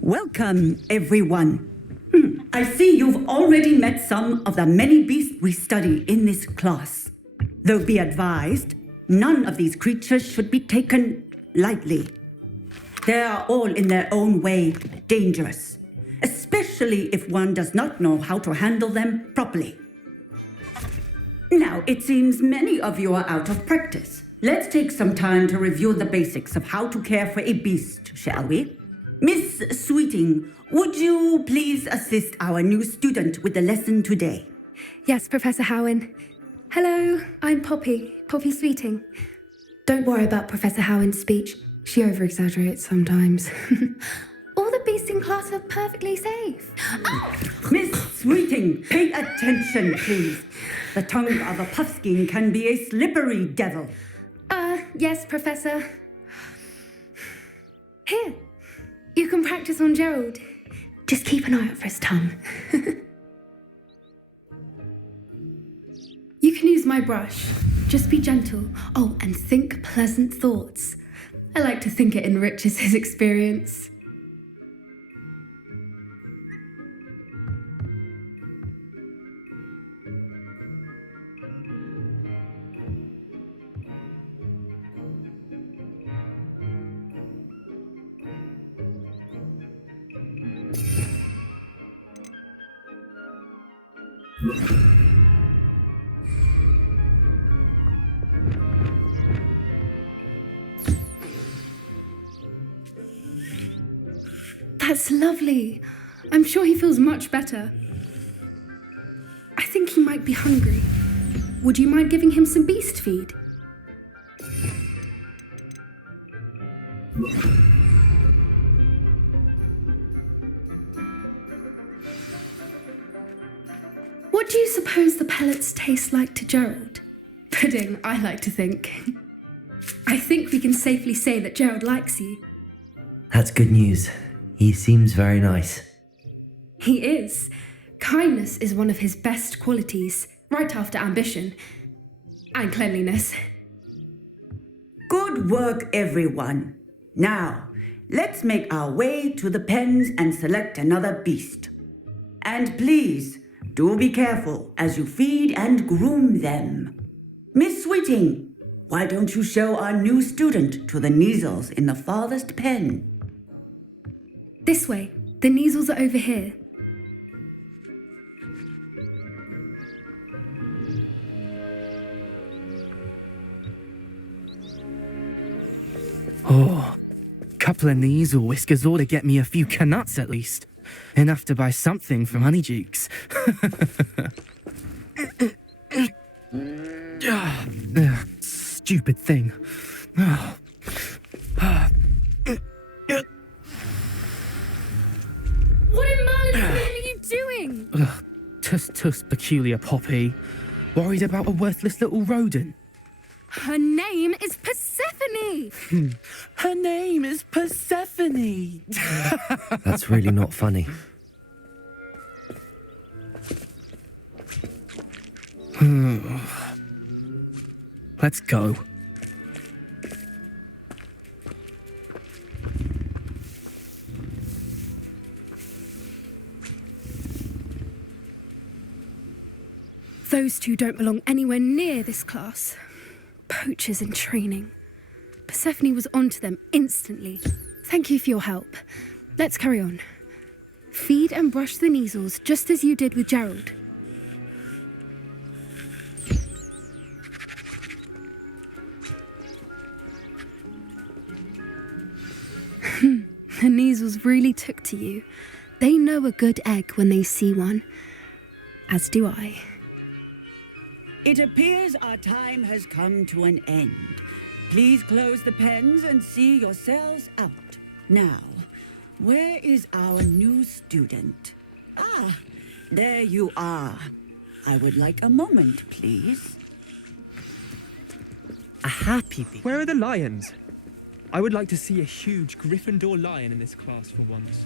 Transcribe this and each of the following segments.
Welcome, everyone. I see you've already met some of the many beasts we study in this class. Though be advised, none of these creatures should be taken lightly. They are all in their own way dangerous, especially if one does not know how to handle them properly. Now, it seems many of you are out of practice. Let's take some time to review the basics of how to care for a beast, shall we? Miss Sweeting, would you please assist our new student with the lesson today? Yes, Professor Howen. Hello, I'm Poppy Sweeting. Don't worry about Professor Howen's speech. She over-exaggerates sometimes. All the beasts in class are perfectly safe. Oh! Miss Sweeting, pay attention, please. The tongue of a puffskein can be a slippery devil. Yes, Professor. Here, you can practice on Gerald. Just keep an eye out for his tongue. You can use my brush. Just be gentle. Oh, and think pleasant thoughts. I like to think it enriches his experience. That's lovely. I'm sure he feels much better. I think he might be hungry. Would you mind giving him some beast feed? What do you suppose the pellets taste like to Gerald? Pudding, I like to think. I think we can safely say that Gerald likes you. That's good news. He seems very nice. He is. Kindness is one of his best qualities, right after ambition. And cleanliness. Good work, everyone. Now, let's make our way to the pens and select another beast. And please, do be careful as you feed and groom them. Miss Sweeting, why don't you show our new student to the Neasels in the farthest pen? This way. The Neasels are over here. Oh, couple of Neasel whiskers ought to get me a few canuts at least. Enough to buy something from Honeydukes. Stupid thing. What in Merlin's name are you doing? Tuss, peculiar Poppy. Worried about a worthless little rodent. Her name is Persephone! Her name is Persephone! That's really not funny. Let's go. Those two don't belong anywhere near this class. Poachers in training. Persephone was onto them instantly. Thank you for your help. Let's carry on. Feed and brush the Neasels just as you did with Gerald. The Neasels really took to you. They know a good egg when they see one. As do I. It appears our time has come to an end. Please close the pens and see yourselves out. Now, where is our new student? Ah, there you are. I would like a moment, please. A happy bee. Where are the lions? I would like to see a huge Gryffindor lion in this class for once.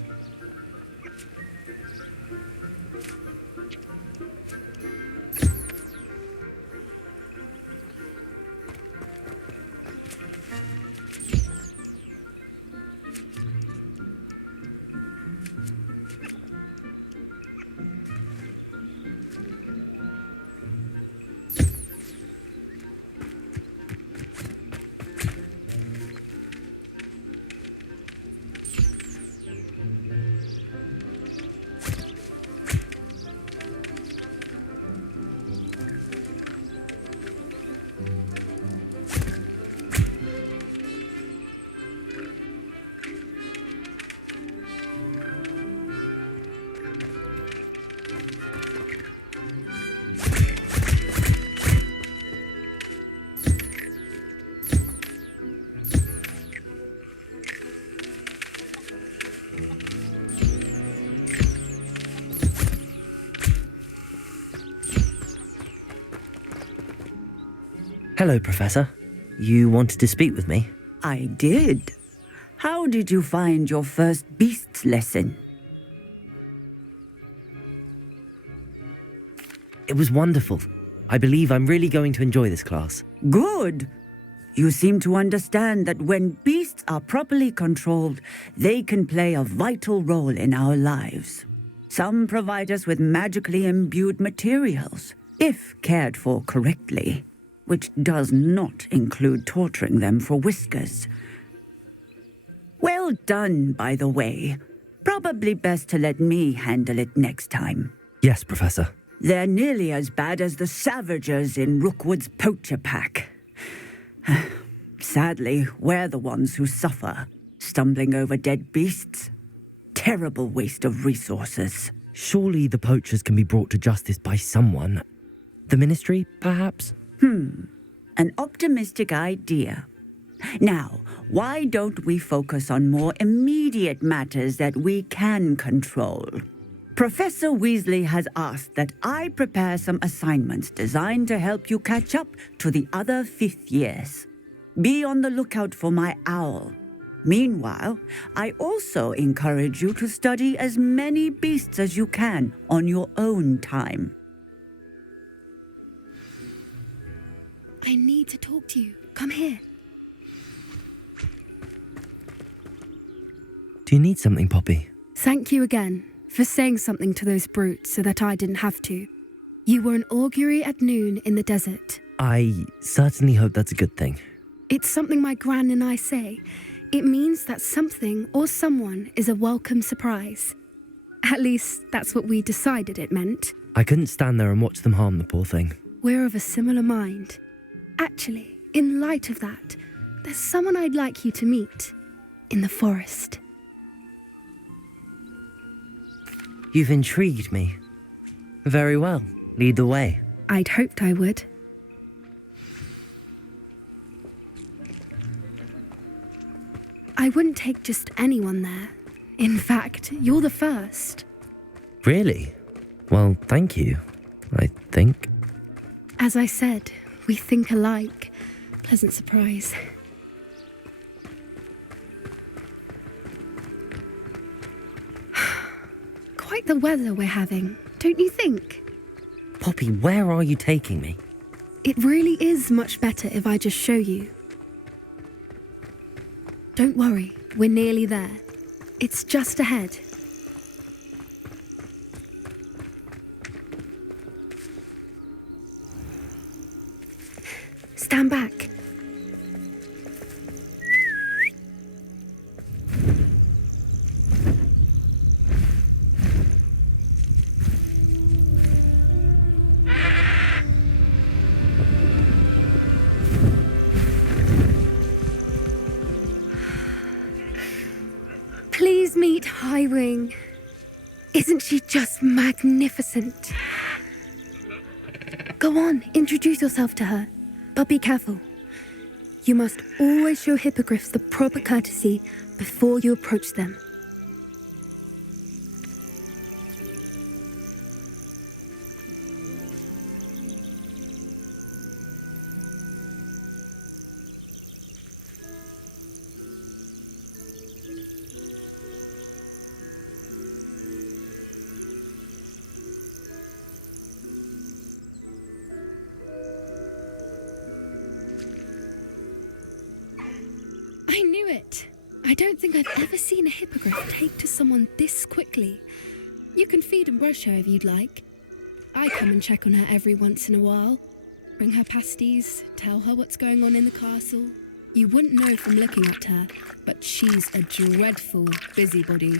Hello, Professor. You wanted to speak with me? I did. How did you find your first beasts lesson? It was wonderful. I believe I'm really going to enjoy this class. Good. You seem to understand that when beasts are properly controlled, they can play a vital role in our lives. Some provide us with magically imbued materials, if cared for correctly, which does not include torturing them for whiskers. Well done, by the way. Probably best to let me handle it next time. Yes, Professor. They're nearly as bad as the Savagers in Rookwood's poacher pack. Sadly, we're the ones who suffer, stumbling over dead beasts. Terrible waste of resources. Surely the poachers can be brought to justice by someone. The Ministry, perhaps? An optimistic idea. Now, why don't we focus on more immediate matters that we can control? Professor Weasley has asked that I prepare some assignments designed to help you catch up to the other fifth years. Be on the lookout for my owl. Meanwhile, I also encourage you to study as many beasts as you can on your own time. I need to talk to you. Come here. Do you need something, Poppy? Thank you again for saying something to those brutes so that I didn't have to. You were an augury at noon in the desert. I certainly hope that's a good thing. It's something my gran and I say. It means that something or someone is a welcome surprise. At least, that's what we decided it meant. I couldn't stand there and watch them harm the poor thing. We're of a similar mind. Actually, in light of that, there's someone I'd like you to meet. In the forest. You've intrigued me. Very well. Lead the way. I'd hoped I would. I wouldn't take just anyone there. In fact, you're the first. Really? Well, thank you, I think. As I said, we think alike. Pleasant surprise. Quite the weather we're having, don't you think? Poppy, where are you taking me? It really is much better if I just show you. Don't worry, we're nearly there. It's just ahead. Stand back. Please meet Highwing. Isn't she just magnificent? Go on, introduce yourself to her. But be careful. You must always show hippogriffs the proper courtesy before you approach them. I knew it. I don't think I've ever seen a hippogriff take to someone this quickly. You can feed and brush her if you'd like. I come and check on her every once in a while. Bring her pasties, tell her what's going on in the castle. You wouldn't know from looking at her, but she's a dreadful busybody.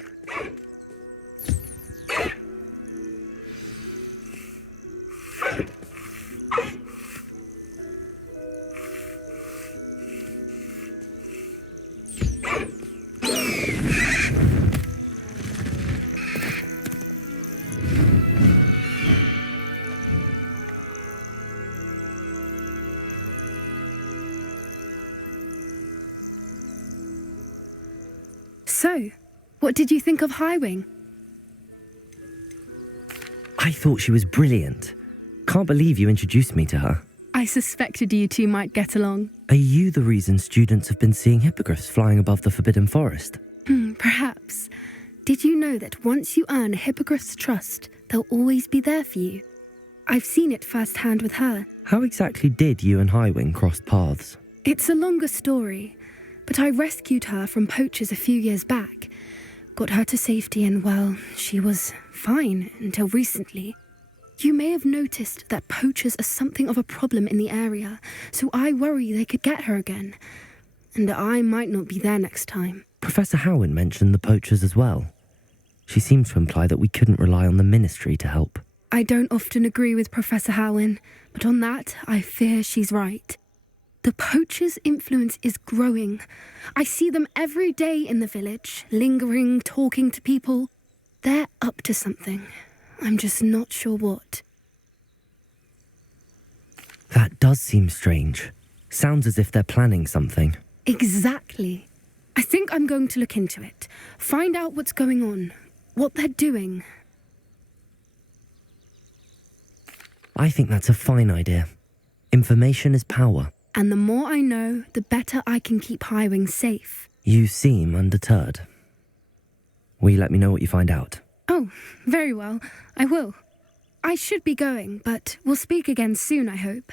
So, what did you think of Highwing? I thought she was brilliant. Can't believe you introduced me to her. I I suspected you two might get along. Are you the reason students have been seeing hippogriffs flying above the Forbidden Forest? Perhaps. Did you know that once you earn a hippogriff's trust, they'll always be there for you? I've seen it firsthand with her. How exactly did you and Highwing cross paths? It's a longer story, but I rescued her from poachers a few years back. Got her to safety and, well, she was fine until recently. You may have noticed that poachers are something of a problem in the area, so I worry they could get her again. And I might not be there next time. Professor Howin mentioned the poachers as well. She seemed to imply that we couldn't rely on the Ministry to help. I don't often agree with Professor Howin, but on that, I fear she's right. The poachers' influence is growing. I see them every day in the village, lingering, talking to people. They're up to something. I'm just not sure what. That does seem strange. Sounds as if they're planning something. Exactly. I think I'm going to look into it. Find out what's going on, what they're doing. I think that's a fine idea. Information is power. And the more I know, the better I can keep Highwing safe. You seem undeterred. Will you let me know what you find out? Oh, very well. I will. I should be going, but we'll speak again soon, I hope.